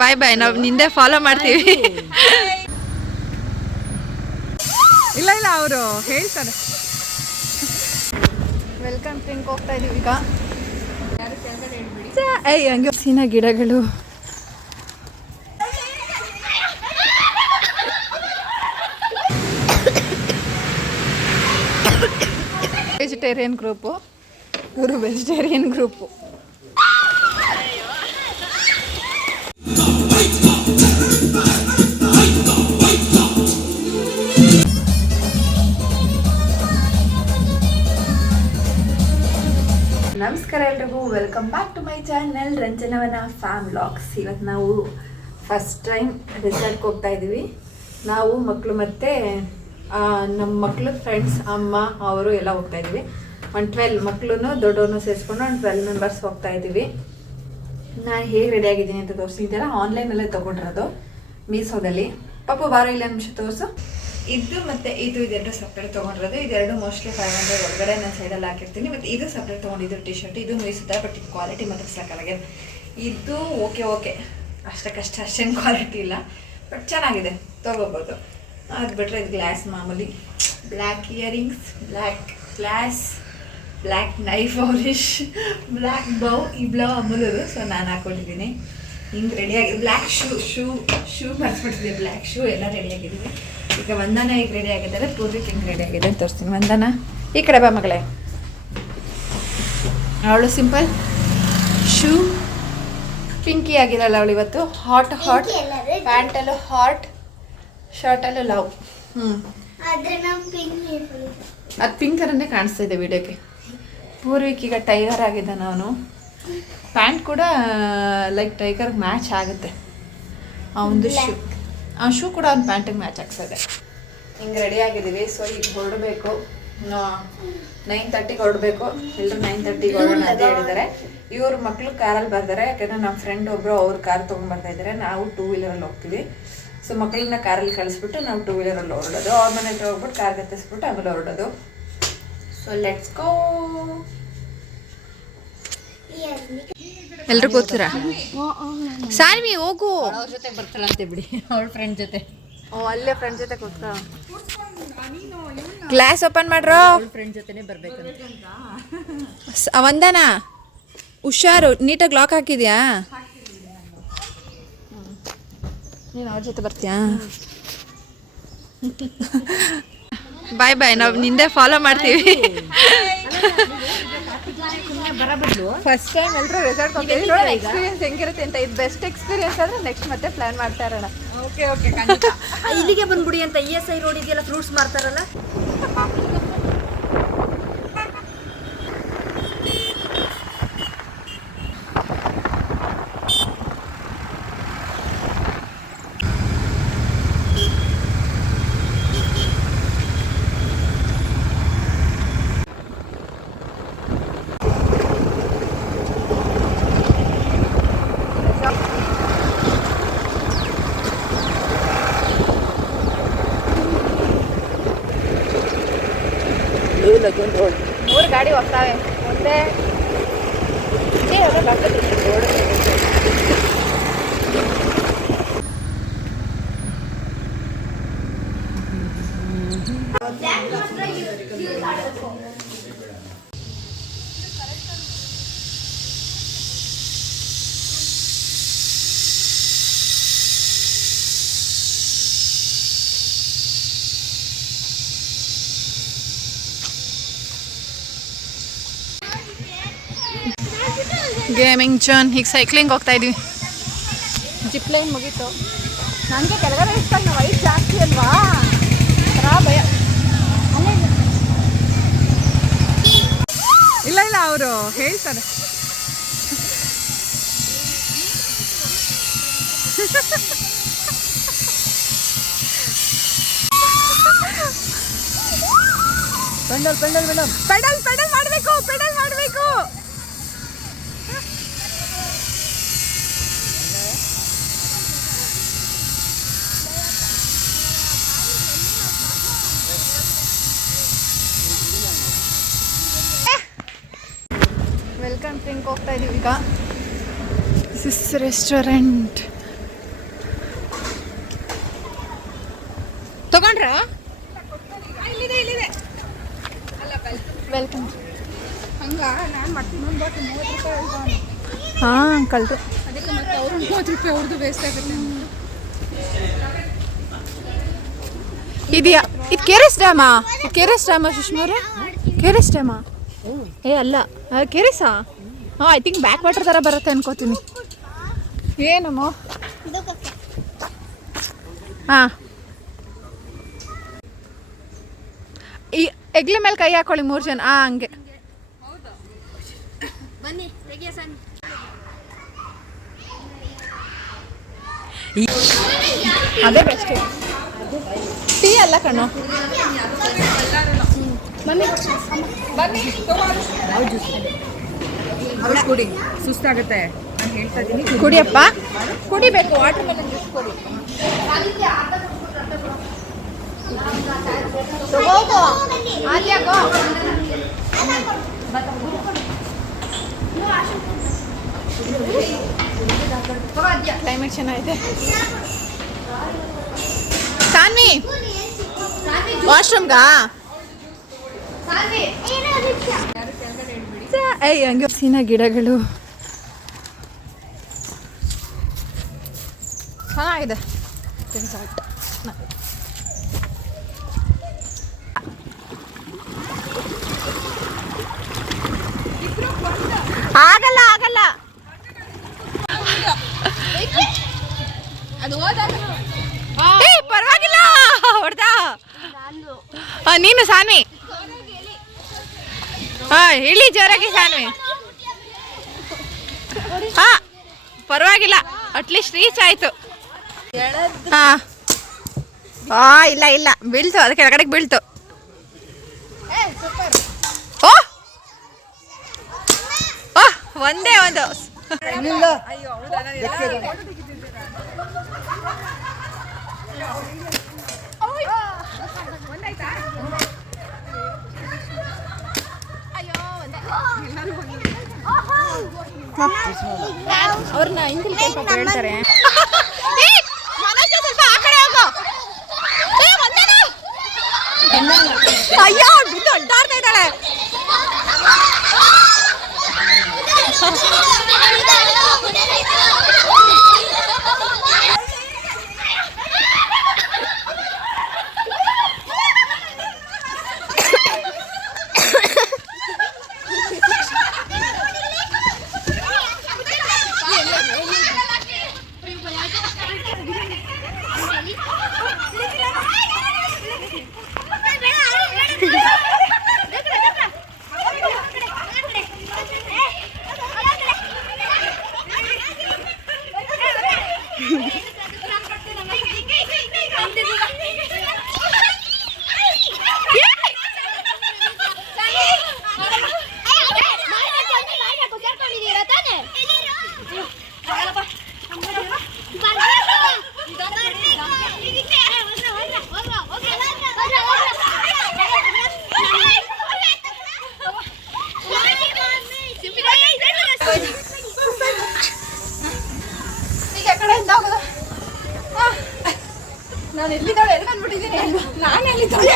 ಬಾಯ್ ಬಾಯ್, ನಾವು ನಿಂದೆ ಫಾಲೋ ಮಾಡ್ತೀವಿ. ಇಲ್ಲ ಇಲ್ಲ ಅವರು ಹೇಳ್ತಾರೆ. ವೆಲ್ಕಮ್ ಡ್ರಿಂಕ್ ಹೋಗ್ತಾ ಇದೀವಿ ಈಗ. ಹಂಗೆ ಹಸಿನ ಗಿಡಗಳು. ವೆಜಿಟೇರಿಯನ್ ಗ್ರೂಪು, ಇವರು ವೆಜಿಟೇರಿಯನ್ ಗ್ರೂಪು. ನಮಸ್ಕಾರ ಎಲ್ರಿಗೂ, welcome back to my channel ರಂಜನವನ ಫ್ಯಾಮ್ ವ್ಲಾಗ್ಸ್. ಇವತ್ತು ನಾವು ಫಸ್ಟ್ ಟೈಮ್ ರೆಸಾರ್ಟ್ಗೆ ಹೋಗ್ತಾ ಇದ್ದೀವಿ. ನಾವು ಮಕ್ಕಳು ಮತ್ತು ನಮ್ಮ ಮಕ್ಕಳು ಫ್ರೆಂಡ್ಸ್, ಅಮ್ಮ ಅವರು ಎಲ್ಲ ಹೋಗ್ತಾ ಇದ್ದೀವಿ. ಒಂದು 12 ಮಕ್ಕಳು ದೊಡ್ಡವ್ರನ್ನೂ ಸೇರಿಸ್ಕೊಂಡು ಒಂದು 12 ಮೆಂಬರ್ಸ್ ಹೋಗ್ತಾ ಇದ್ದೀವಿ. ನಾನು ಹೇಗೆ ರೆಡಿ ಆಗಿದ್ದೀನಿ ಅಂತ ತೋರಿಸಿದ್ದೀರ. ಆನ್ಲೈನಲ್ಲೇ ತೊಗೊಂಡಿರೋದು ಮೀಸೋದಲ್ಲಿ. ಪಾಪು ಬಾರ ಇಲ್ಲ ನಿಮಿಷ ತೋರಿಸು. ಇದು ಮತ್ತು ಇದೆರಡು ಸಪ್ರೇಟ್ ತೊಗೊಂಡಿರೋದು. ಇದೆರಡು ಮೋಸ್ಟ್ಲಿ 500 ಒಳಗಡೆ ನಾನು ಸೈಡಲ್ಲಿ ಹಾಕಿರ್ತೀನಿ. ಮತ್ತು ಇದು ಸಪ್ರೇಟ್ ತೊಗೊಂಡಿದ್ದು ಟಿ ಶರ್ಟ್. ಇದು ಮೀಸುತ್ತೆ, ಬಟ್ ಇದು ಕ್ವಾಲಿಟಿ ಮಾತ್ರ ಸಾಕಾಗಿದೆ. ಇದು ಓಕೆ ಅಷ್ಟಕ್ಕಷ್ಟು ಅಷ್ಟೇನು ಕ್ವಾಲಿಟಿ ಇಲ್ಲ, ಬಟ್ ಚೆನ್ನಾಗಿದೆ, ತೊಗೋಬೋದು. ಅದು ಬಿಟ್ಟರೆ ಇದು ಗ್ಲಾಸ್ ಮಾಮೂಲಿ. Black earrings, black glass, black nail polish, black bow. ಈ ಬ್ಲೌ ಅಮೂಲದು, ಸೊ ನಾನು ಹಾಕ್ಕೊಂಡಿದ್ದೀನಿ. ಹಿಂಗೆ ರೆಡಿಯಾಗಿ ಬ್ಲ್ಯಾಕ್ ಶೂ ಮರ್ಸ್ಬಿಟ್ಟಿದೆ. ಬ್ಲ್ಯಾಕ್ ಶೂ ಎಲ್ಲ ರೆಡಿಯಾಗಿದ್ದೀವಿ. ಈಗ ವಂದನ ಈಗ ರೆಡಿ ಆಗಿದ್ದಾರೆ, ಪೂರ್ವಿಕ್ ಹಿಂಗೆ ರೆಡಿ ಆಗಿದೆ ಅಂತ ತೋರಿಸ್ತೀನಿ. ವಂದನ ಈ ಕಡೆ ಬಾ ಮಗಳೇ. ಅವಳು ಸಿಂಪಲ್ ಶೂ, ಪಿಂಕಿ ಆಗಿರಲ್ಲ ಅವಳು ಇವತ್ತು. ಹಾಟ್ ಪ್ಯಾಂಟಲ್ಲೂ ಹಾಟ್, ಶರ್ಟಲ್ಲೂ ಲವ್. ಅದು ಪಿಂಕ್ ಕಲರ್ನೇ ಕಾಣಿಸ್ತಾ ಇದೆ ವಿಡಿಯೋಕ್ಕೆ. ಪೂರ್ವಿಕ್ ಈಗ ಟೈಗರ್ ಆಗಿದ್ದ. ನಾನು ಪ್ಯಾಂಟ್ ಕೂಡ ಲೈಕ್ ಟೈಗರ್ಗೆ ಮ್ಯಾಚ್ ಆಗುತ್ತೆ. ಅವನದು ಆ ಶೂ ಕೂಡ ಒಂದು ಪ್ಯಾಂಟಿಗೆ ಮ್ಯಾಚ್ ಆಗ್ತದೆ. ಹಿಂಗೆ ರೆಡಿ ಆಗಿದ್ದೀವಿ. ಸೊ ಈಗ ಹೊರಡಬೇಕು. 9:30ಗೆ ಹೊರಡಬೇಕು. ಎಲ್ಲರೂ 9:30ಗೆ ಹೊರಡೋಣ ಅಂತ ಹೇಳಿದ್ದಾರೆ. ಇವ್ರ ಮಕ್ಕಳು ಕಾರಲ್ಲಿ ಬರ್ತಾರೆ, ಯಾಕಂದರೆ ನಮ್ಮ ಫ್ರೆಂಡ್ ಒಬ್ಬರು ಅವ್ರ ಕಾರ್ ತೊಗೊಂಡ್ಬರ್ತಾ ಇದ್ದಾರೆ. ನಾವು 2 ವೀಲರಲ್ಲಿ ಹೋಗ್ತೀವಿ. ಸೊ ಮಕ್ಕಳನ್ನ ಕಾರಲ್ಲಿ ಕಳಿಸ್ಬಿಟ್ಟು ನಾವು 2 ವೀಲರಲ್ಲಿ ಹೊರಡೋದು. ಅವ್ರ ಮನೆ ಹತ್ರ ಹೋಗ್ಬಿಟ್ಟು ಕಾರ್ ಗತ್ತಿಸ್ಬಿಟ್ಟು ಆಮೇಲೆ ಹೊರಡೋದು. So let's go. ಎಲ್ರು ಕೂತೀರಾ? ಸಾನ್ವಿ ಹೋಗು. ಅವ್ರ ಜೊತೆ ಬರ್ತಾಳಂತೆ ಬಿಡಿ, ಅವಳ ಫ್ರೆಂಡ್ ಜೊತೆ. ಅಲ್ಲೇ ಫ್ರೆಂಡ್ ಜೊತೆ ಕೂತ್ಕ. ಗ್ಲಾಸ್ ಓಪನ್ ಮಾಡ್ರೋ. ಫ್ರೆಂಡ್ ಜೊತೆನೇ ಬರ್ಬೇಕಂತ. ವಂದನ ಹುಷಾರು, ನೀಟಾಗಿ ಲಾಕ್ ಹಾಕಿದ್ಯಾ? ನೀನು ಅವ್ರ ಜೊತೆ ಬರ್ತೀಯಾ? ಬಾಯ್ ಬಾಯ್, ನಾವು ನಿಂದೆ ಫಾಲೋ ಮಾಡ್ತೀವಿ. ಫಸ್ಟ್ ಟೈಮ್ ಎಲ್ಲರೂ ರೆಸಾರ್ಟ್ ಹೋಗ್ತೀವಿ. ನೋಡಿ ಎಕ್ಸ್ಪೀರಿಯನ್ಸ್ ಹೆಂಗಿರುತ್ತೆ ಅಂತ. ಇದು ಬೆಸ್ಟ್ ಎಕ್ಸ್ಪೀರಿಯನ್ಸ್ ಆದರೆ ನೆಕ್ಸ್ಟ್ ಮತ್ತೆ ಪ್ಲಾನ್ ಮಾಡ್ತಾ ಇರೋಣ. ಓಕೆ ಇಲ್ಲಿಗೆ ಬಂದ್ಬಿಡಿ ಅಂತ. ESI ರೋಡ್ ಇದೆಯಲ್ಲ, ಫ್ರೂಟ್ಸ್ ಮಾರ್ತಾರಲ್ಲ. ರೋಡ್ 3 ಗಾಡಿ ಹೋಗ್ತಾವೆ. ಒಂದೇ ರೋಡ್. Gaming zone. ಈಗ ಸೈಕ್ಲಿಂಗ್ ಹೋಗ್ತಾ ಇದೀವಿ. ಜಿಪ್ ಲೈನ್ ಮುಗೀತು. ನನಗೆ ಕೆಳಗಡೆ ಇಷ್ಟ, ನಾವು ವೈಟ್ ಜಾಸ್ತಿ ಅಲ್ವಾ, ಭಯ. ಇಲ್ಲ ಅವರು ಹೇಳ್ತಾರೆ. ಪೆಡಲ್ ಮಾಡಬೇಕು. ವೆಲ್ಕಮ್ ಡ್ರಿಂಕ್ ಹೋಗ್ತಾ ಇದೀವಿ ಈಗ. ದಿಸ್ ರೆಸ್ಟೋರೆಂಟ್ ತಗೊಂಡ್ರ ವೆಲ್ಕಮ್. ಹಾಂ ಕಳ್ರು ಅವ್ರದ್ದು ವೇಸ್ಟ್ ಆಗುತ್ತೆ. ಇದೆಯಾ ಇದು ಕೆರೆಸ್ ಡ್ಯಾಮಾ? ಕೆರೆಸ್ ಡ್ಯಾಮಾ ಸುಷ್ಮವ್ರೆ? ಕೆರೆಸ್ ಡ್ಯಾಮಾ? ಏ ಅಲ್ಲ ಕೆರೆಸಾ? ಹಾಂ ಐ ಥಿಂಕ್ ಬ್ಯಾಕ್ ವಾಟರ್ ಥರ ಬರುತ್ತೆ ಅನ್ಕೋತೀನಿ. ಏನಮ್ಮ ಹಾಂ ಈ ಎಗ್ಲಿ ಮೇಲೆ ಕೈ ಹಾಕೊಳ್ಳಿ 3 ಜನ. ಹಂಗೆ ಬನ್ನಿ ತೆಗಿಯ ಸಣ್ಣ. ಅದೇ ಬೆಸ್ಟ್. ಟೀ ಅಲ್ಲ ಕಣ್ಣು. ಬನ್ನಿ ಬನ್ನಿ ಕುಡಿ, ಸುಸ್ತಾಗುತ್ತೆ ನಾನು ಹೇಳ್ತಾ ಇದ್ದೀನಿ. ಕುಡಿಯಪ್ಪ, ಕುಡಿಬೇಕು. ವಾಟರ್ ಮೆಲನ್ ಜ್ಯೂಸ್ ಕೊಡಿ. ಕ್ಲೈಮೇಟ್ ಚೆನ್ನಾಗಿದೆ. ಸಾನ್ವಿ ವಾಶ್ರೂಮ್ಗಾ? ಹಂಗೆ ಹಸಿನ ಗಿಡಗಳು ಚೆನ್ನಾಗಿದೆ. ಆಗಲ್ಲ ಆಗಲ್ಲ ಅದು ಹೋದಾಗ ಪರವಾಗಿಲ್ಲ ಹೊಡ್ದ. ನೀನು ಸಾನ್ವಿ ಹೇಳಿ ಜೋರಾಗಿ ಸಾನ್ವಿ. ಪರವಾಗಿಲ್ಲ, ಅಟ್ಲೀಸ್ಟ್ ರೀಚ್ ಆಯ್ತು. ಇಲ್ಲ ಇಲ್ಲ ಬೀಳ್ತು, ಅದಕ್ಕೆ ಕೆಳಗಡೆಗೆ ಬೀಳ್ತು. ಒಂದೇ ಒಂದು ಅವ್ರನ್ನ ಹಿಂದಿಲ್ ಹೇಳ್ತಾರೆ. ಅಯ್ಯೋ ಬಿದ್ದು ಅಡ್ಡಾಡ್ತಾ ಇದ್ದಾಳೆ. ನಾನು ಎಲ್ಲಿದ್ದಾಳೆ ಎಲ್ಲಿ ಬಂದ್ಬಿಟ್ಟಿದ್ದೀನಿ. ನಾನು ಎಲ್ಲಿದ್ದಾಳೆ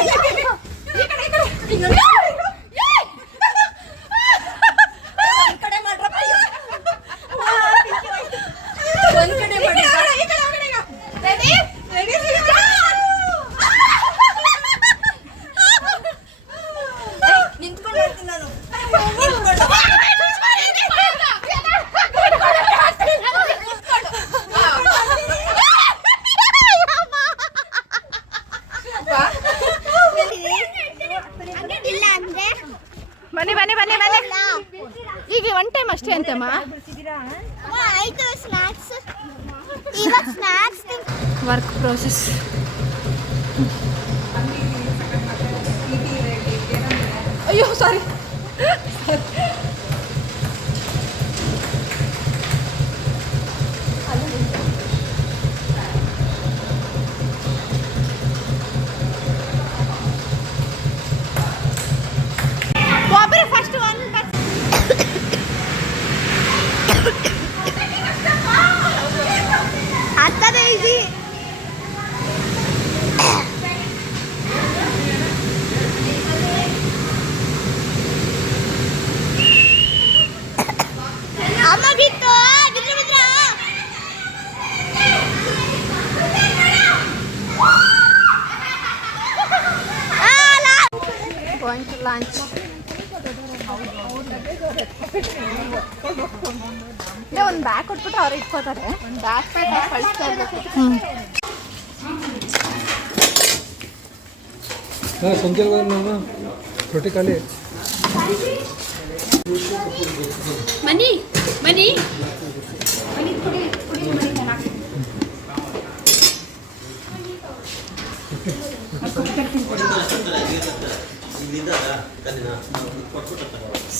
ಬನ್ನಿ ಬನ್ನಿ ಬನ್ನಿ ಬನ್ನಿ. ಈಗ 1 ಟೈಮ್ ಅಷ್ಟೇ ಅಂತಮ್ಮ. Work process. ಅಯ್ಯೋ ಸಾರಿ. ಫಸ್ಟ್ ಒನ್ ಹತ್ತದ ಈಜಿ. ಲಾಂಚ್. ಒಂದು ಬ್ಯಾಗ್ ಕೊಟ್ಬಿಟ್ಟು ಅವ್ರು ಇಟ್ಕೋತಾರೆ. ಒಂದು ಬ್ಯಾಗ್ ಪ್ಯಾಕ್ ಕಳಿಸ್ತಾ ಇರ್ಬೇಕು. रोटी खा ले ಮನಿ ಮನಿ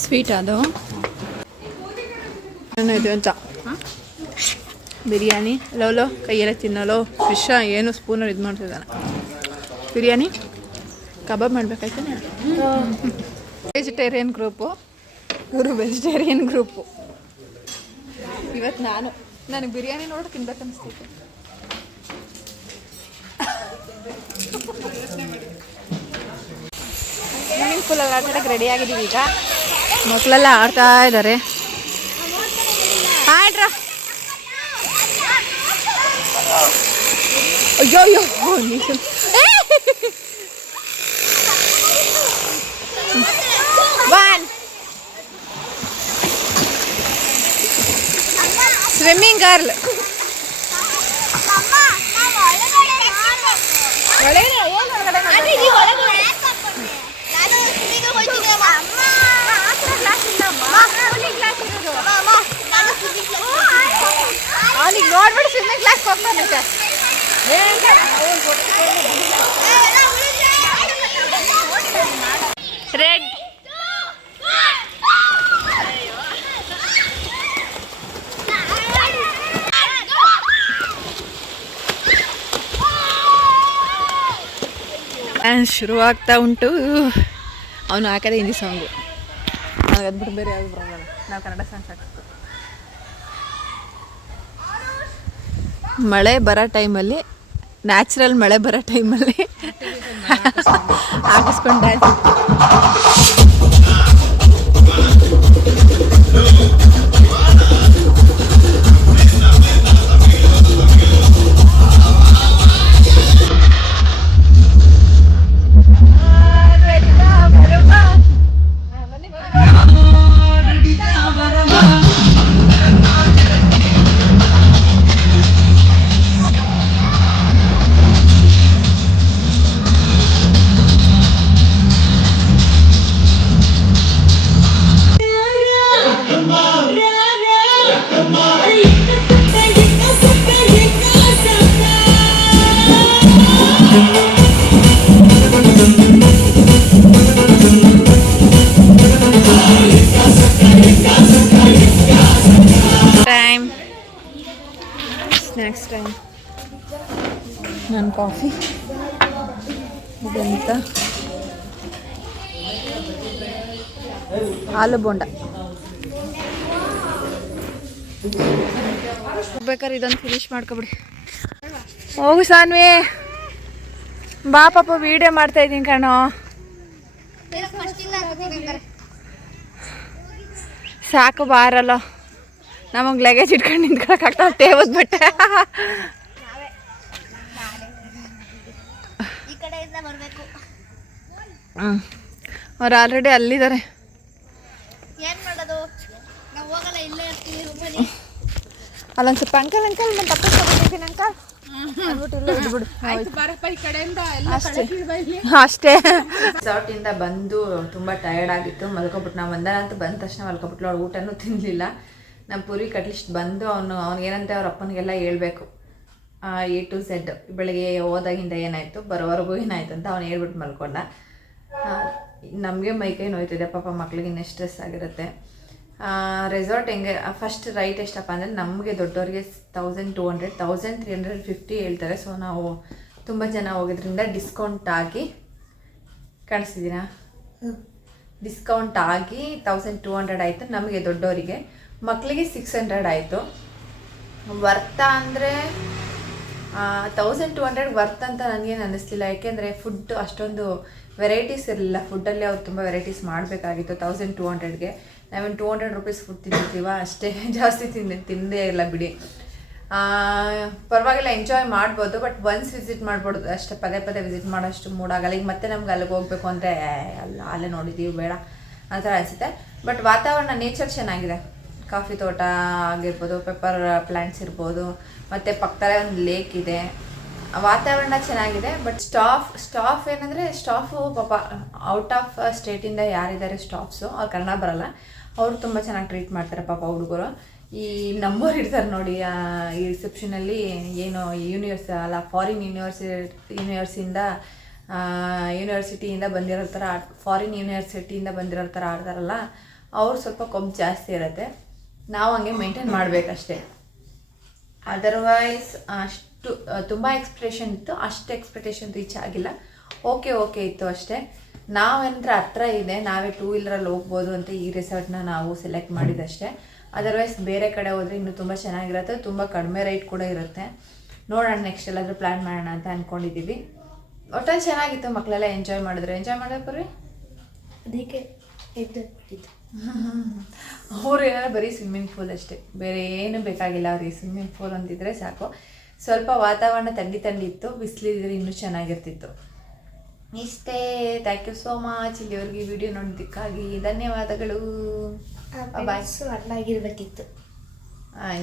ಸ್ವೀಟ್ ಅದು ಇದು ಅಂತ ಬಿರಿಯಾನಿ. ಲೋ ಕೈಯೆಲ್ಲ ತಿನ್ನಲೋ ಫಿಶ್ ಏನು ಸ್ಪೂನಲ್ಲಿ ಇದು ಮಾಡ್ತಿದ್ದಾನೆ. ಬಿರಿಯಾನಿ ಕಬಾಬ್ ಮಾಡ್ಬೇಕಾಯ್ತಾನೆ. ವೆಜಿಟೇರಿಯನ್ ಗ್ರೂಪು, ಇವರು ವೆಜಿಟೇರಿಯನ್ ಗ್ರೂಪು. ಇವತ್ತು ನನಗೆ ಬಿರಿಯಾನಿ ನೋಡಿ ತಿನ್ಬೇಕು ಅನಿಸ್ತೈತೆ. ಸ್ವಿಮ್ಮಿಂಗ್ ಪೂಲಲ್ಲಿ ಆಟಾಡಕ್ಕೆ ರೆಡಿ ಆಗಿದ್ದೀವಿ. ಈಗ ಮಕ್ಕಳೆಲ್ಲ ಆಡ್ತಾ ಇದ್ದಾರೆ. ಆಡ್ರ ಅಯ್ಯೋ ಅಯ್ಯೋ ನೀರು. ಸ್ವಿಮ್ಮಿಂಗ್ ಗರ್ಲ್ ಅವನಿಗೆ ನೋಡ್ಬಿಟ್ಟು ಸ್ವಿಮ್ಮಿಂಗ್ ಕ್ಲಾಸ್ ಹೋಗ್ತಾನೆ. ರೆಡ್ ಡ್ಯಾನ್ಸ್ ಶುರುವಾಗ್ತಾ ಉಂಟು. ಅವನು ಹಾಕೋದೇ ಹಿಂದಿ ಸಾಂಗು, ನನಗೆ ಅದ್ಬಿಟ್ಟು ಬೇರೆ ಯಾವುದು ಬರೋಲ್ಲ. ನಾವು ಕನ್ನಡ ಸಾಂಗ್ಸ್ ಹಾಕ್ತೀವಿ. ಮಳೆ ಬರೋ ಟೈಮಲ್ಲಿ, ನ್ಯಾಚುರಲ್ ಮಳೆ ಬರೋ ಟೈಮಲ್ಲಿ ಹಾಕಿಸ್ಕೊಂಡು ಡ್ಯಾನ್ಸ್. ನೆಕ್ಸ್ಟ್ ಟೈಮ್ ನನ್ನ ಕಾಫಿ ಇದೆಂತ ಆಲೂ ಬೋಂಡ. ಬೇಕಾದ್ರೆ ಇದೊಂದು ಫಿನಿಶ್ ಮಾಡ್ಕೊಬಿಡಿ. ಹೋಗು ಸಾನ್ವಿ, ಬಾ ಪಾಪ, ವಿಡಿಯೋ ಮಾಡ್ತಾ ಇದ್ದೀನಿ ಕಣೋ. ಸಾಕು ಬಾರಲ್ಲ, ನಮಗೆ ಲಗೇಜ್ ಇಟ್ಕೊಂಡು ನಿಂತ್ಕೊಳಕ್ಕಾಗ್ತಾ ತೇವದ್ ಬಟ್ಟೆ. ಅವ್ರು ಆಲ್ರೆಡಿ ಅಲ್ಲಿದ್ದಾರೆ. ಅಲ್ಲೊಂದು ಸ್ವಲ್ಪ ಅಂಕಲ್ ಅಂಕಲ್ ನಾನು ತಪ್ಪಿಸ್ಕೊಬಿಟ್ಟಿದ್ದೀನಿ ಅಂಕಲ್ ಅಷ್ಟೇ. ರೆಸಾರ್ಟಿಂದ ಬಂದು ತುಂಬ ಟಯರ್ಡ್ ಆಗಿತ್ತು, ಮಲ್ಕೊಬಿಟ್ಟು ನಾವು ಅಂತ ಬಂದ ತಕ್ಷಣ ಮಲ್ಕೊಬಿಟ್ಲು. ಅವ್ಳು ಊಟನೂ ತಿನ್ನಲಿಲ್ಲ. ನಮ್ಮ ಪೂರ್ವಿಕ್ ಅಟ್ಲೀಸ್ಟ್ ಬಂದು ಅವನಿಗೇನಂತೆ ಅವ್ರ ಅಪ್ಪನಿಗೆಲ್ಲ ಹೇಳ್ಬೇಕು A to Z, ಬೆಳಗ್ಗೆ ಹೋದಾಗಿಂದ ಏನಾಯಿತು, ಬರೋವರೆಗೂ ಏನಾಯ್ತು ಅಂತ ಅವ್ನು ಹೇಳ್ಬಿಟ್ಟು ಮಲ್ಕೊಂಡ. ನಮಗೆ ಮೈಕೈ ನೋಯ್ತಿದೆ ಪಾಪ, ಮಕ್ಳಿಗೆ ಇನ್ನೂ ಸ್ಟ್ರೆಸ್ ಆಗಿರುತ್ತೆ. ರೆಸಾರ್ಟ್ ಹೆಂಗೆ ಫಸ್ಟ್ ರೈಟ್ ಎಷ್ಟಪ್ಪ ಅಂದರೆ ನಮಗೆ ದೊಡ್ಡವ್ರಿಗೆ 1200 1350 ಹೇಳ್ತಾರೆ. ಸೊ ನಾವು ತುಂಬ ಜನ ಹೋಗೋದ್ರಿಂದ ಡಿಸ್ಕೌಂಟ್ ಆಗಿ ಕಾಣಿಸ್ತಿದ್ದೀರಾ, ಡಿಸ್ಕೌಂಟ್ ಆಗಿ 1200 ಆಯಿತು ನಮಗೆ ದೊಡ್ಡವರಿಗೆ. ಮಕ್ಕಳಿಗೆ 600 ಆಯಿತು. ವರ್ತ ಅಂದರೆ 1200 ವರ್ತ್ ಅಂತ ನನಗೇನು ಅನ್ನಿಸ್ಲಿಲ್ಲ. ಯಾಕೆಂದರೆ ಫುಡ್ ಅಷ್ಟೊಂದು ವೆರೈಟೀಸ್ ಇರಲಿಲ್ಲ. ಫುಡ್ಡಲ್ಲಿ ಅವ್ರು ತುಂಬ ವೆರೈಟೀಸ್ ಮಾಡಬೇಕಾಗಿತ್ತು 1200ಗೆ. ನಾವೇನು 200 ರೂಪೀಸ್ ಫುಡ್ ತಿಂದಿರ್ತೀವ, ಅಷ್ಟೇ, ಜಾಸ್ತಿ ತಿಂದೇ ಇಲ್ಲ ಬಿಡಿ. ಪರವಾಗಿಲ್ಲ ಎಂಜಾಯ್ ಮಾಡ್ಬೋದು, ಬಟ್ ಒನ್ಸ್ ವಿಸಿಟ್ ಮಾಡ್ಬೋದು ಅಷ್ಟೇ, ಪದೇ ಪದೇ ವಿಸಿಟ್ ಮಾಡೋಷ್ಟು ಮೂಡಾಗಲ್ಲ. ಈಗ ಮತ್ತೆ ನಮ್ಗೆ ಅಲ್ಲಿಗೆ ಹೋಗ್ಬೇಕು ಅಂದರೆ ಅಲ್ಲೇ ನೋಡಿದ್ದೀವಿ ಬೇಡ ಆ ಥರ ಅನಿಸುತ್ತೆ. ಬಟ್ ವಾತಾವರಣ ನೇಚರ್ ಚೆನ್ನಾಗಿದೆ, ಕಾಫಿ ತೋಟ ಆಗಿರ್ಬೋದು, ಪೆಪ್ಪರ್ ಪ್ಲ್ಯಾಂಟ್ಸ್ ಇರ್ಬೋದು, ಮತ್ತು ಪಕ್ಕದಲ್ಲೇ ಒಂದು ಲೇಕ್ ಇದೆ, ವಾತಾವರಣ ಚೆನ್ನಾಗಿದೆ. ಬಟ್ ಸ್ಟಾಫ್ ಏನಂದರೆ ಸ್ಟಾಫು ಪಾಪ ಔಟ್ ಆಫ್ ಸ್ಟೇಟಿಂದ ಯಾರಿದ್ದಾರೆ ಸ್ಟಾಫ್ಸು, ಅವ್ರು ಕನ್ನಡ ಬರಲ್ಲ, ಅವರು ತುಂಬ ಚೆನ್ನಾಗಿ ಟ್ರೀಟ್ ಮಾಡ್ತಾರೆ ಪಾಪ ಹುಡುಗರು. ಈ ನಂಬರ್ ಇಡ್ತಾರೆ ನೋಡಿ ಈ ರಿಸೆಪ್ಷನಲ್ಲಿ, ಏನು ಫಾರಿನ್ ಯೂನಿವರ್ಸಿಟಿಯಿಂದ ಬಂದಿರೋ ಥರ, ಫಾರಿನ್ ಯೂನಿವರ್ಸಿಟಿಯಿಂದ ಬಂದಿರೋ ಥರ ಆಡ್ತಾರಲ್ಲ, ಅವ್ರು ಸ್ವಲ್ಪ ಕೊಬ್ಬು ಜಾಸ್ತಿ ಇರುತ್ತೆ. ನಾವು ಹಂಗೆ ಮೇಂಟೈನ್ ಮಾಡಬೇಕಷ್ಟೇ. ಅದರ್ವೈಸ್ ಅಷ್ಟು ತುಂಬ ಎಕ್ಸ್ಪೆಕ್ಟೇಷನ್ ಇತ್ತು, ಅಷ್ಟು ಎಕ್ಸ್ಪೆಕ್ಟೇಷನ್ ರೀಚ್ ಆಗಿಲ್ಲ. ಓಕೆ ಇತ್ತು ಅಷ್ಟೇ. ನಾವೇನಂದ್ರೆ ಹತ್ರ ಇದೆ, ನಾವೇ 2 ವೀಲರಲ್ಲಿ ಹೋಗ್ಬೋದು ಅಂತ ಈ ರೆಸಾರ್ಟ್ನ ನಾವು ಸೆಲೆಕ್ಟ್ ಮಾಡಿದಷ್ಟೇ. ಅದರ್ವೈಸ್ ಬೇರೆ ಕಡೆ ಹೋದರೆ ಇನ್ನೂ ತುಂಬ ಚೆನ್ನಾಗಿರುತ್ತೆ, ತುಂಬ ಕಡಿಮೆ ರೇಟ್ ಕೂಡ ಇರುತ್ತೆ. ನೋಡೋಣ ನೆಕ್ಸ್ಟ್ ಎಲ್ಲಾದರೂ ಪ್ಲ್ಯಾನ್ ಮಾಡೋಣ ಅಂತ ಅಂದ್ಕೊಂಡಿದ್ದೀವಿ. ಒಟ್ಟಲ್ಲಿ ಚೆನ್ನಾಗಿತ್ತು, ಮಕ್ಕಳೆಲ್ಲ ಎಂಜಾಯ್ ಮಾಡಿದ್ರೆ ಬರ್ರಿ. ಅದಕ್ಕೆ ಅವ್ರಿಗೆಲ್ಲ ಬರೀ ಸ್ವಿಮ್ಮಿಂಗ್ ಪೂಲ್ ಅಷ್ಟೇ, ಬೇರೆ ಏನು ಬೇಕಾಗಿಲ್ಲ ಅವ್ರಿಗೆ. ಸ್ವಿಮ್ಮಿಂಗ್ ಪೂಲ್ ಒಂದಿದ್ರೆ ಸಾಕು. ಸ್ವಲ್ಪ ವಾತಾವರಣ ಥಂಡಿ ಇತ್ತು, ಬಿಸಿಲಿದ್ರೆ ಇನ್ನೂ ಚೆನ್ನಾಗಿರ್ತಿತ್ತು. ಇಷ್ಟೇ. ಥ್ಯಾಂಕ್ ಯು ಸೋ ಮಚ್ ಇಲ್ಲಿವರೆಗೆ ವಿಡಿಯೋ ನೋಡೋದಕ್ಕಾಗಿ ಧನ್ಯವಾದಗಳು. ಬಾಯ್. ಅರ್ಥ ಆಗಿರ್ಬೇಕಿತ್ತು.